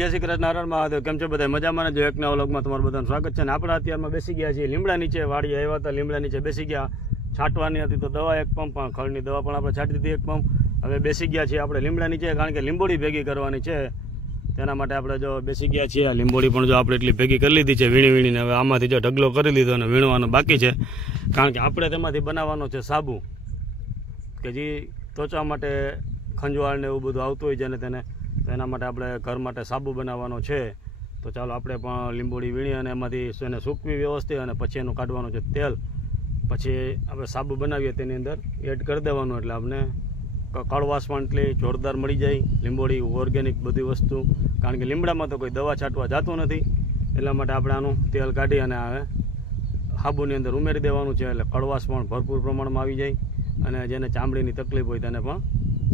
જય શ્રી કૃષ્ણ, હર હર મહાદેવ। કેમ છો બધા? મજામાં ને? જો એક નવા વ્લોગમાં તમારું બધાનું સ્વાગત છે। ને આપણે અત્યારમાં બેસી ગયા છીએ લીમડા નીચે। વાડી આવ્યા હતા, લીમડા નીચે બેસી ગયા। છાંટવાની હતી તો દવા એક પંપ, પણ ખળની દવા પણ આપણે છાંટી દીધી એક પંપ। હવે બેસી ગયા છીએ આપણે લીમડા નીચે, કારણ કે લીંબોડી ભેગી કરવાની છે। તેના માટે આપણે જો બેસી ગયા છીએ। આ લીંબોડી પણ જો આપણે એટલી ભેગી કરી લીધી છે વીણીને। હવે આમાંથી જો ઢગલો કરી લીધો અને વીણવાનો બાકી છે, કારણ કે આપણે તેમાંથી બનાવવાનો છે સાબુ, કે જે ત્વચા માટે ખંજવાળ ને એવું બધું આવતું હોય છે ને તેને, તો એના માટે આપણે ઘર માટે સાબુ બનાવવાનો છે। તો ચાલો આપણે પણ લીંબોડી વીણી અને એમાંથી એને સૂકવી વ્યવસ્થિત, અને પછી એનું કાઢવાનું છે તેલ। પછી આપણે સાબુ બનાવીએ તેની અંદર એડ કરી દેવાનું, એટલે આપણે કડવાશ પણ એટલી જોરદાર મળી જાય। લીંબોડી ઓર્ગેનિક બધી વસ્તુ, કારણ કે લીમડામાં તો કોઈ દવા છાંટવા જતું નથી, એટલા માટે આપણે આનું તેલ કાઢી અને હવે સાબુની અંદર ઉમેરી દેવાનું છે, એટલે કડવાશ પણ ભરપૂર પ્રમાણમાં આવી જાય। અને જેને ચામડીની તકલીફ હોય તેને પણ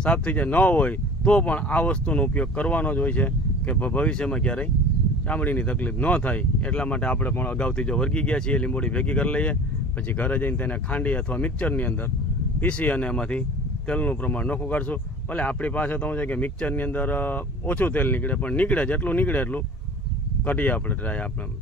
સાફ થઈ જાય। ન હોય તો પણ આ વસ્તુનો ઉપયોગ કરવાનો જ હોય છે, કે ભવિષ્યમાં ક્યારેય ચામડીની તકલીફ ન થાય। એટલા માટે આપણે પણ અગાઉથી જો વર્ગી ગયા છીએ, લીંબોડી ભેગી કરી લઈએ, પછી ઘરે જઈને તેને ખાંડી અથવા મિક્સરની અંદર પીસી અને એમાંથી તેલનું પ્રમાણ નોખું કાઢશું। ભલે આપણી પાસે તો શું છે કે મિક્સરની અંદર ઓછું તેલ નીકળે, પણ નીકળે જેટલું નીકળે એટલું કરીએ આપણે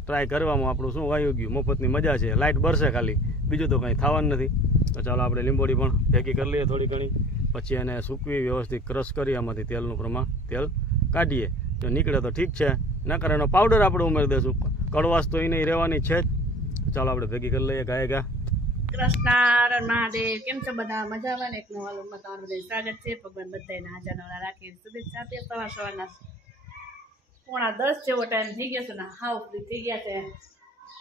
ટ્રાય કરવામાં આપણું શું વાયું ગયું, મફતની મજા છે। લાઇટ બરસે ખાલી, બીજું તો કંઈ થવાનું નથી। તો ચાલો આપણે લીંબોડી પણ ભેગી કરી લઈએ થોડી ઘણી, પછી એને સૂકવી વ્યવસ્થિત ક્રશ કરી આમાંથી તેલનું પ્રમાણ તેલ કાઢીએ। જો નીકળે તો ઠીક છે, ન કરે એનો પાવડર આપણે ઉમેરી દઈશું। કડવાશ તો એને રહેવાની છે જ। ચાલો આપણે ભેગી કરી લઈએ ગાય ગા। કૃષ્ણ મહાદેવ, કેમ છો બધા? મજામાં ને? એક નવા લોકમાં તમારું બધા સ્વાગત છે। ભગવાન બધાને હાજર નવરા રાખી શુભેચ્છા આપીએ। સવારના 9:45 જેવો ટાઈમ થઈ ગયો છે ને હાવ ફ્રી થઈ ગયા છે।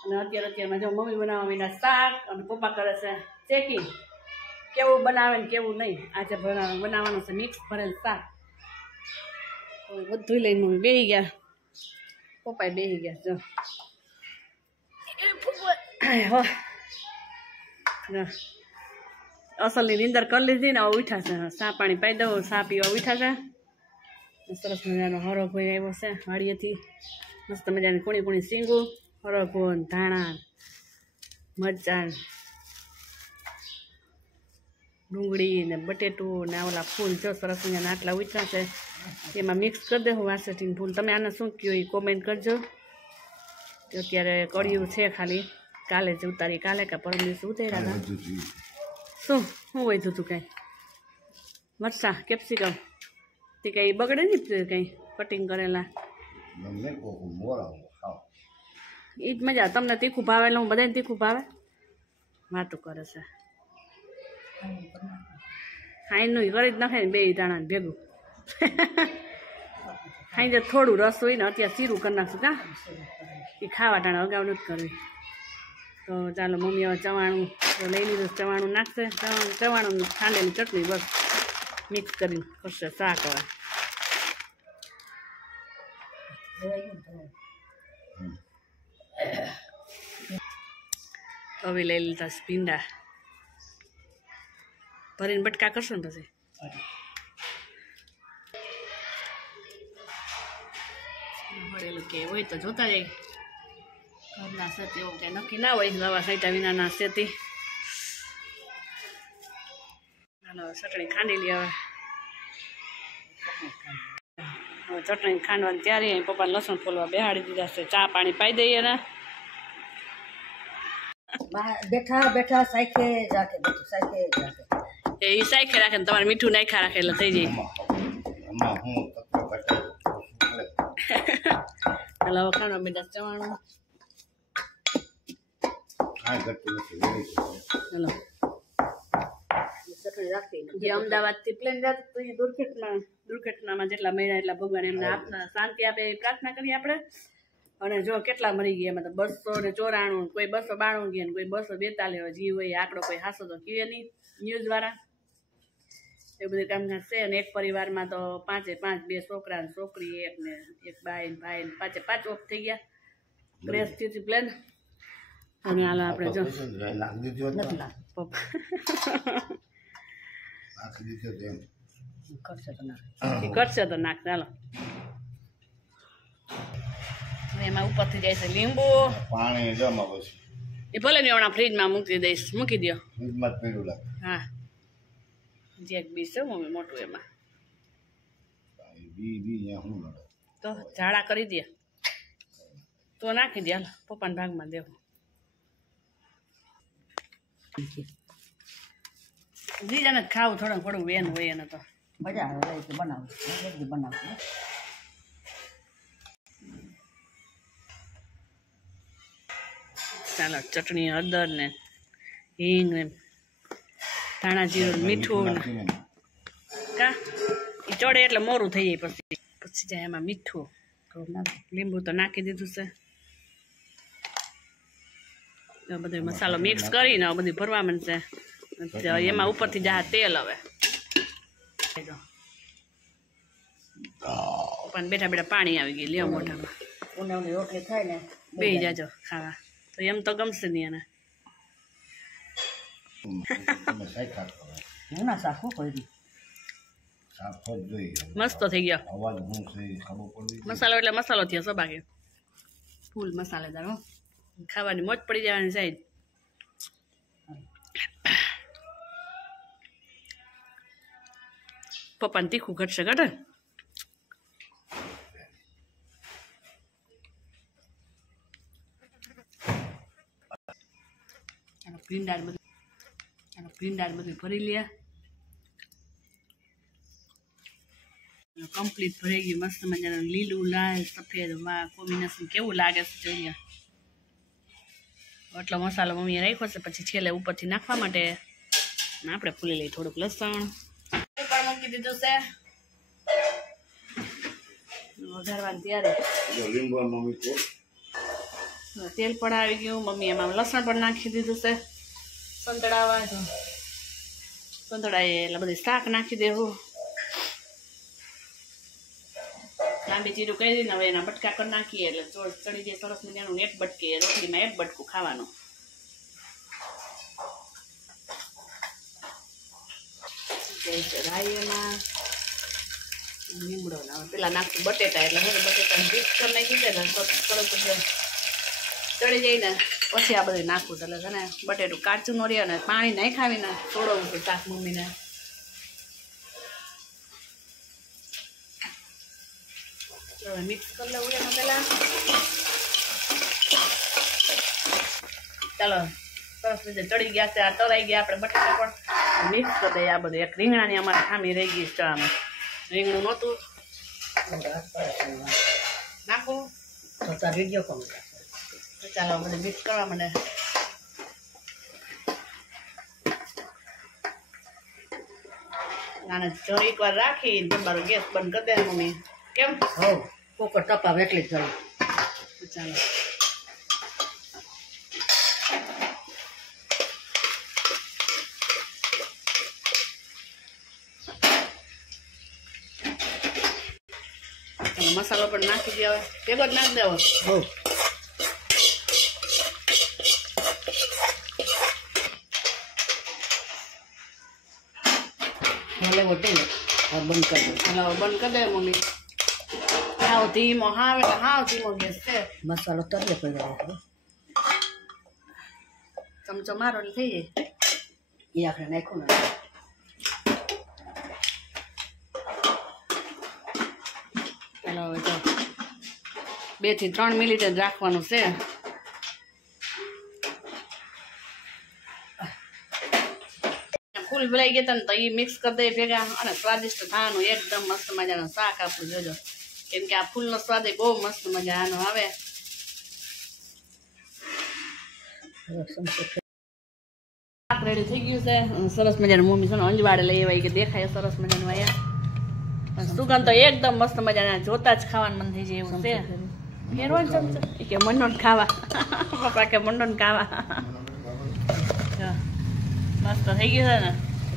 અને અત્યારમાં જો મમ્મી બનાવવા માંડ્યા શાક, અને પપ્પા કરે છે ચેકિંગ, કેવું બનાવે ને કેવું નહીં। આજે બનાવવાનું છે મિક્સ ભરેલ શાક। બધું લઈને મમ્મી બેસી ગયા, પપ્પાએ બેસી ગયા। જો અસલની નીંદર કરી લીધી ને હવે ઉઠા છે। ચા પાણી પાઈ દઉં, ચા પીવા ઉઠા છે। સરસ મજાનો હરખો આવ્યો છે વાડીએથી, મસ્ત મજાની કુણી કુણી સીંગું, હરખો, ધાણા, મરચાં, ડુંગળી ને બટેટું ને ઓલા ફૂલ જો સરસ મજાના આટલા ઉઠા છે, એમાં મિક્સ કરી દેવું વાસઠીનું ફૂલ। તમે આને શું કહો એ કોમેન્ટ કરજો। અત્યારે કળિયું છે ખાલી, કાલે જ ઉતારી, કાલે કે પરમ દિવસે ઉતાર્યા હતા। શું વધ્યું હતું? કાંઈ મરચાં, કેપ્સિકમ તે કંઈ બગડે નહીં, કંઈ કટિંગ કરેલા એ જ મજા। તમને તીખું ભાવે એટલે હું બધાને તીખું ભાવે વાતું કરે છે। ખાઈનું કરી જ નાખે ને બે દાણા ભેગું। ખાઈ જાય થોડું રસ હોય ને, અત્યારે શીરું કરી નાખશું કા, એ ખાવા ટાણા અગાઉ નથી કરવી। તો ચાલો મમ્મી હવે ચવાણું લઈ લીધું, ચવાણું નાખશે, ચવાણું ખાંડેલી ચટણી બસ મિક્સ કરીને કરશે શાક। હવે લઈ લીધા ભીંડા ભરીને બટકા કરશો ને પછી ભરેલું કે હોય તો જોતા જાય। ઘરના સેતી એવું કંઈ નક્કી ના હોય, દવા છાંટ્યા વિનાના સેતી। ચાલો ચટણી ખાંડી લઈએ હવે ચટણી ખાંડવાની તૈયારી। પપ્પાને લસણ ફોલવા બેહાડી દીધા છે, ચા પાણી પાઈ દઈએ ને બેઠા બેઠા સાઈકે રાખે, એ સાઈકે રાખે ને તમારે મીઠું નાખ્યા રાખે એટલે થઈ જાય। ચાલો હવે ખાવા બેટા ચવાણું, ચાલો જે અમદાવાદથી પ્લેન જતું તો એ દુર્ઘટનામાં જેટલા મર્યા એટલા ભગવાન એમને આપના શાંતિ આપે એ પ્રાર્થના કરીએ આપણે। અને જો કેટલા મરી ગયા, એમાં તો 294, કોઈ 292 ગયા ને કોઈ 242 જીવ હોય, આંકડો કોઈ હાસો તો કહે નહીં ન્યૂઝવાળા। એ બધું કામકાજ છે। અને એક પરિવારમાં તો 5 2 છોકરા ને છોકરી, એક ને એક ભાઈ ને 5 ઓફ થઈ ગયા, ક્રેશ થયું પ્લેન। અને હાલો આપણે જો કરશે તો નાખ। ચાલો એમાં ઉપરથી જાય છે લીંબુ, પાણી જમા પછી એ ભલે ને હમણાં ફ્રીજમાં મૂકી દઈશ, મૂકી દો। હા જે એક બી છે મમ્મી મોટું, એમાં તો ઝાડા કરી દે તો નાખી દે હાલ પપ્પાના ભાગમાં દેવું જીજાને જ ખાવું થોડું થોડું વેન હોય એને તો મજા આવે એટલે બનાવું બનાવું ચાલો ચટણી હળદર ને હિંગ ને ધાણા જીરું ને મીઠું ને કા એ ચડે એટલે મોરું થઈ જાય પછી જાય એમાં મીઠું લીંબુ તો નાખી દીધું છે બધો મસાલો મિક્સ કરીને બધું ભરવા માંડશે એમાં ઉપરથી જા તેલ હવે પણ બેઠા બેઠા પાણી આવી ગયું લ્યો મોઢામાં ઉનાળની રોટલી થાય ને બે જાજો ખાવા તો એમ તો ગમશે નહીં એને તમે સાઈઠ કરો હું ના શાક કરી સાફ જ જોઈએ મસ્ત થઈ ગયો અવાજ હું છે એ ખબર પડવી મસાલો એટલે મસાલો થયો સબાગે ફૂલ મસાલેદાર હો ખાવાની મોજ પડી જવાની સાઈડ પપ્પાને તીખું ઘટશે ઘટે ભીંડાળ બધું ભરી લે કમ્પ્લીટ ભરાઈ ગયું મસ્ત મજાનું લીલું લાલ સફેદ વાહ કોમ્બિનેશન કેવું લાગે છે જોઈએ એટલો મસાલો મમ્મીએ રાખ્યો છે પછી છેલ્લે ઉપરથી નાખવા માટે આપણે ફૂલી લઈએ થોડુંક લસણ ઉપર મૂકી દીધું છે વઘારવાનું ત્યારે લીંબુમાં મીઠો તેલ પણ આવી ગયું મમ્મી એમાં લસણ પણ નાખી દીધું છે સંતળાવા સંતળાએ એટલે બધી શાક નાખી દેવું લાંબી ચીરું કરી દઈને હવે એના બટકા કરી નાખીએ એટલે ચોળ ચડી જાય સરસ મજાનું એક બટકે રોટલીમાં એક બટકું ખાવાનું રાઈ એમાં લીમડો પેલા નાખતું બટેટા એટલે હવે બટેટા મિક્સ કરી નાખી દે ને સરસ ચડી જાય ને પછી આ બધું નાખવું એટલે છે ને બટેટું કાચું નો રહે ને પાણી નહીં ખાવીને છોડવું છે શાક મમ્મીને મિક્સ કરી લેવું એમાં પેલા ચાલો સરસ રીતે ચડી ગયા છે આ તરાઈ ગયા આપણે બટેટા પણ મિક્સ કરી દઈએ આ બધું એક રીંગણાની અમારે ખામી રહી ગઈ ચણામાં રીંગણું નહોતું નાખું તો તાર વિડીયો કોણ ચાલો બધું મિક્સ કરવા મને નાના જરીક વાર રાખી તમારો ગેસ બંધ કરી દે મમ્મી કેમ હોવ કોકર ટપા એટલી જ કરી ચાલો મસાલો પણ નાખી દે હવે ભેગો જ નાખી દેવો હોવ ભલે વટી ને બંધ કરી દો હાલો બંધ કરી દે મમ્મી હાવ ધીમો હાવ એટલે હાવ ધીમો ગેસ છે મસાલો તરલે પડી જાય ચમચો મારો એટલે થઈ જાય એ આપણે નાખ્યું ને ચાલો હવે તો 2 થી 3 મિનિટ જ રાખવાનું છે ફૂલ ભરાઈ ગયા ને તો એ મિક્સ કરી દઈએ ભેગા અને સ્વાદિષ્ટ થવાનું એકદમ મસ્ત મજાનું શાક આપણું જોજો કેમ કે આ ફૂલનો સ્વાદ બહુ મસ્ત મજાનો આવે શાક રેડી થઈ ગયું છે સરસ મજાનું મમ્મી છે ને અંજવાડે લઈ આવી કે દેખાય સરસ મજાનું અહીંયા સુગંધ તો એકદમ મસ્ત મજાના જોતા જ ખાવાનું મન થઈ જાય એવું છે ફેરવો ને ચમચો એ કે મંડો ને ખાવા પપ્પા કે મંડો ને ખાવા મસ્ત થઈ ગયું છે ને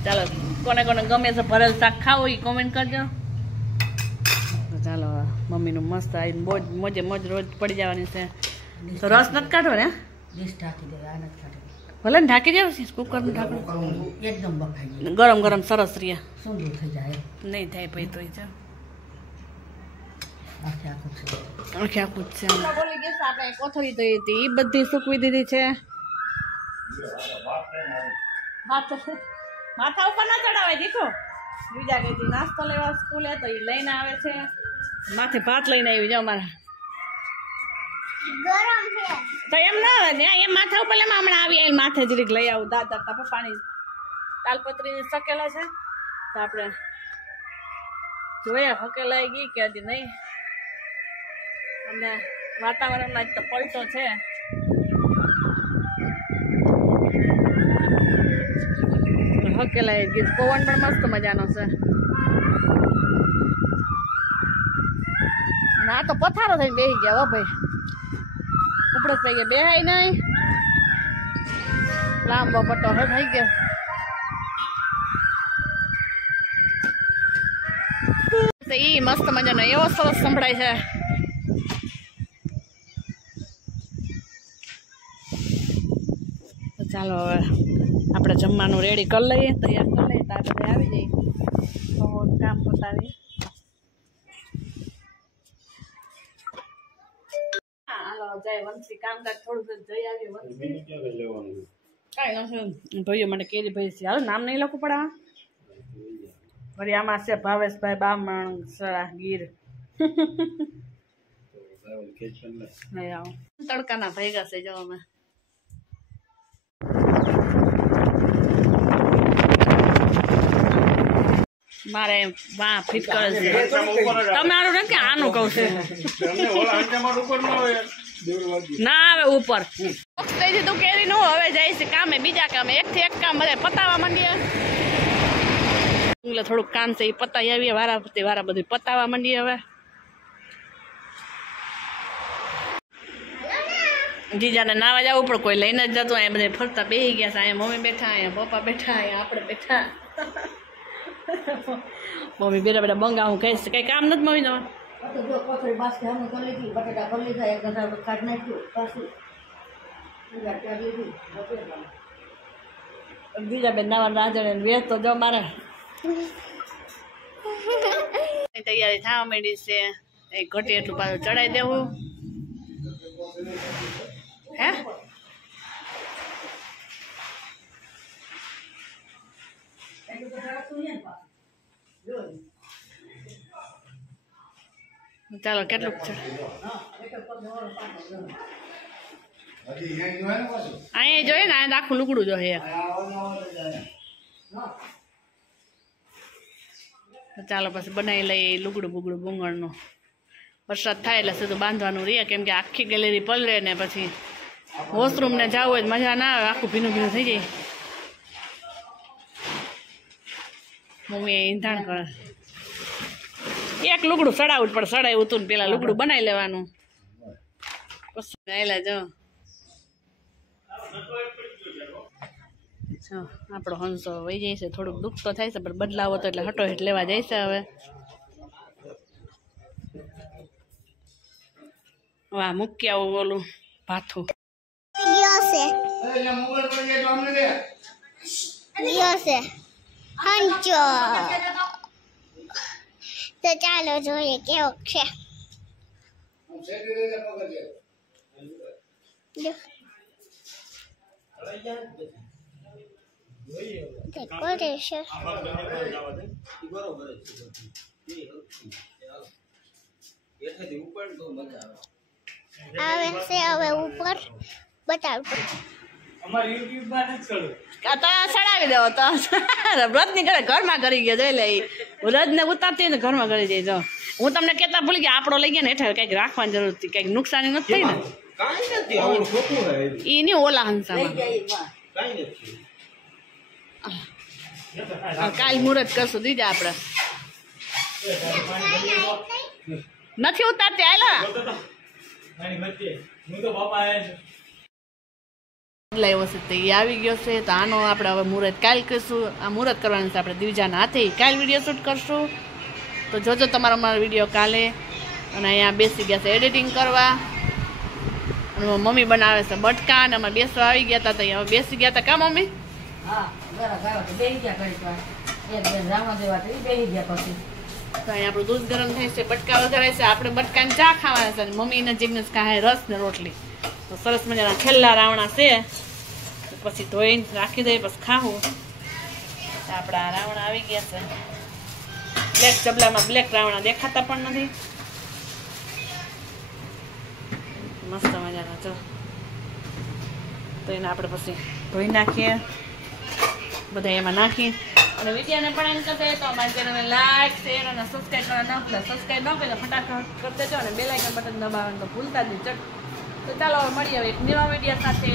ચાલો કોને કોને ગમે છે ભરેલ શાક ખાવું એ કોમેન્ટ કરજો ચાલો મમ્મીનું મસ્ત આવીને મોજે મોજ રોજ પડી જવાની છે તો રસ નથી કાઢો ને ડીશ ઢાંકી દે આ નથી કાઢી ભલે ને ઢાંકી દેવું છે કુકરનું ઢાંકણું એકદમ બફાઈ જાય ગરમ ગરમ સરસ રહ્યા સુંદર થઈ જાય નહીં થાય ભાઈ તો છે આખે આખું છે આખે આખું જ છે બોલી ગેસ આપણે કોથળી થઈ હતી એ બધી સૂકવી દીધી છે માથા ઉપર ના ચડાવાય દેખો બીજા કઈ નાસ્તો લેવા સ્કૂલે તો એ લઈને આવે છે માથે ભાત લઈને આવી જાઓ મારા તો એમ ના આવે ને એમ માથા ઉપર એમ હમણાં આવી માથે જરીક લઈ આવું દાદા પપ્પાની તાલપત્રીની સકેલા છે તો આપણે જોઈએ હકેલાઈ ગઈ કે હજી નહીં અને વાતાવરણમાં તો પલટો છે હકેલાઈ ગઈ પવન પણ મસ્ત મજાનો છે અને આ તો પથારો થઈને બેસી ગયા હો ભાઈ ઉપડે પૈકી બેહાય નહીં લાંબો પટ્ટો થઈ ગયો ઈ મસ્ત મજાનો એવો સરસ સંભળાય છે તો ચાલો હવે આપણે જમવાનું રેડી કરી લઈએ તૈયાર કરી લઈએ ત્યાં બધા આવી જઈએ તો કામ પતાવી હાલો જાય વંશી કામકાજ થોડું જઈ આવી વંશી કાંઈ નથી ભાઈઓ માટે કેરી ભાઈ છે હાલો નામ નહીં લખવું પડે વળી આમાં છે ભાવેશભાઈ બામણ સરા ગીર તડકાના ભેગા છે જો અમે મારે વાહ ફિટ કરે છે તમારું ને કે આનું કહું છે ના આવે ઉપર તું કેરી નું હવે જાય છે કામે બીજા કામે એક થી એક કામ બધા પતાવા માંડીએ એટલે થોડુંક કામ છે એ પતાવી આવીએ વારા બધું પતાવા માંડીએ હવે જીજાને નાવા જવું પણ કોઈ લઈને જ જતું અહીંયા બધા ફરતા બેસી ગયા છે અહીંયા મમ્મી બેઠા અહીંયા પપ્પા બેઠા અહીંયા આપણે બેઠા મમ્મી બેઠા બેઠા બંગા હું કહીશ કઈ કામ નથી મમ્મી તમારે બીજા બેન નાવા રાંધણે વેચ તો જો મારે તૈયારી થવા માંડી છે એક ઘટી એટલું પાછું ચડાવી દેવું હે ચાલો કેટલું છે અહીંયા જોઈએ ને આ આખું લુગડું જોઈએ ચાલો પછી બનાવી લઈએ લુગડું બુગડું ભૂંગળનું વરસાદ થાય એટલે સીધું બાંધવાનું રહે કેમ કે આખી ગેલેરી પલરે ને પછી વોશરૂમ ને જવું હોય મજા ના આવે આખું ભીનું ભીનું થઈ જાય મમ્મી ઈંધાણ કરે એક લુગડું સડાવું પણ સડાવ્યું હતું ને પેલા લુગડું બનાવી લેવાનું પછી આવેલા જો આપણો હંસો વહી જાય છે થોડુંક દુઃખ તો થાય છે પણ બદલાવો તો એટલે હટો હેઠ લેવા જાય છે હવે વાહ મૂકી આવું ઓલું ભાથું તો ચાલો જોઈએ કેવો છે આવે છે હવે ઉપર બતાવતો સડાવી દેવો તો વ્રત ની ઘરે ઘરમાં કરી ગયો જોઈ લે વ્રત ને ઉતારતી ને ઘરમાં કરી જાય જો હું તમને કેતા ભૂલી ગયા આપણો લઈ ગયા ને હેઠળ કઈક રાખવાની જરૂર હતી કઈક નુકસાની નથી થઈ ને ઈ નહીં ઓલા હંસામાં કાલ મુહૂર્ત કરશું દીજા આપણે નથી ઉતારતી આયલા બદલાયો છે તે આવી ગયો છે તો આનો આપણે હવે મુહૂર્ત કાલ કરીશું આ મુહૂર્ત કરવાનું છે આપણે દીવજાના હાથે કાલ વિડીયો શૂટ કરશું તો જોજો તમારો અમારો વિડીયો કાલે અને અહીંયા બેસી ગયા છે એડિટિંગ કરવા અને મમ્મી બનાવે છે બટકા અને અમે બેસવા આવી ગયા હતા તો અહીંયા બેસી ગયા હતા કા મમ્મી તો અહીંયા આપણું દૂધ ગરમ થાય છે બટકા વઘારાય છે આપણે બટકાને ચા ખાવાના છે અને મમ્મીને જીગ્નેશ ખાય રસ ને રોટલી તો સરસ મજાના છેલ્લા રાવણા છે પછી ધોઈને રાખી દઈએ પછી ખાવું આપણા રાવણા આવી ગયા છે બ્લેક ચબલામાં બ્લેક રાવણા દેખાતા પણ નથી જો તો એને આપણે પછી ધોઈ નાખીએ બધા એમાં નાખીએ અને વિડીયોને પણ એમ કરતા તો અમારી ચેનલને લાઈક શેર અને સબસ્ક્રાઈબ કરવા ન ભૂલતા સબસ્ક્રાઈબ ન કરે તો ફટાફટ કરી દેજો અને બેલ આઇકન બટન દબાવવાનું તો ભૂલતા જ નહીં. તો ચાલો મળીએ હવે એક નવા વિડીયો સાથે.